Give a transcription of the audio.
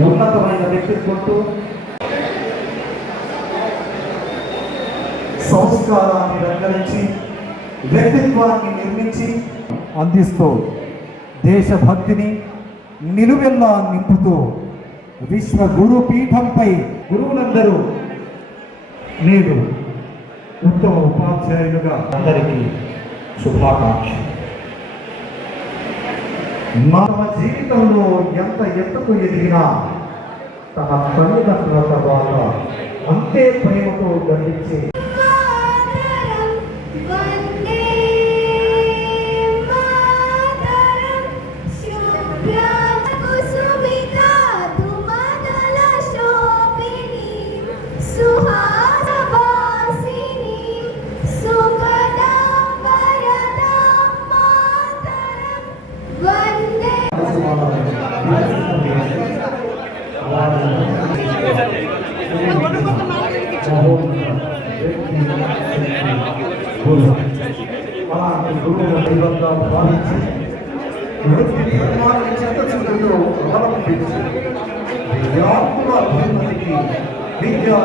ఉన్నతమైన వ్యక్తిత్వంతో సంస్కారాన్ని రంగరించి వ్యక్తిత్వాన్ని నిర్మించి అందిస్తూ దేశభక్తిని నిలువెల్లా నింపుతూ విశ్వ గురు పీఠంపై గురువులందరూ నేడు ఉత్తమ ఉపాధ్యాయులుగా అందరికీ శుభాకాంక్ష. మానవ జీవితంలో ఎంత ఎత్తుకు ఎదిగినా తన తల్లిదండ్రుల తర్వాత అంతే ప్రేమతో గర్వించే అలాంటి గురువుల దైవంగా భావించి వృత్తి ధర్మాన్ని చిత్తశుద్ధితో అవలంబించి విద్యార్థుల అభ్యున్నతికి విద్యా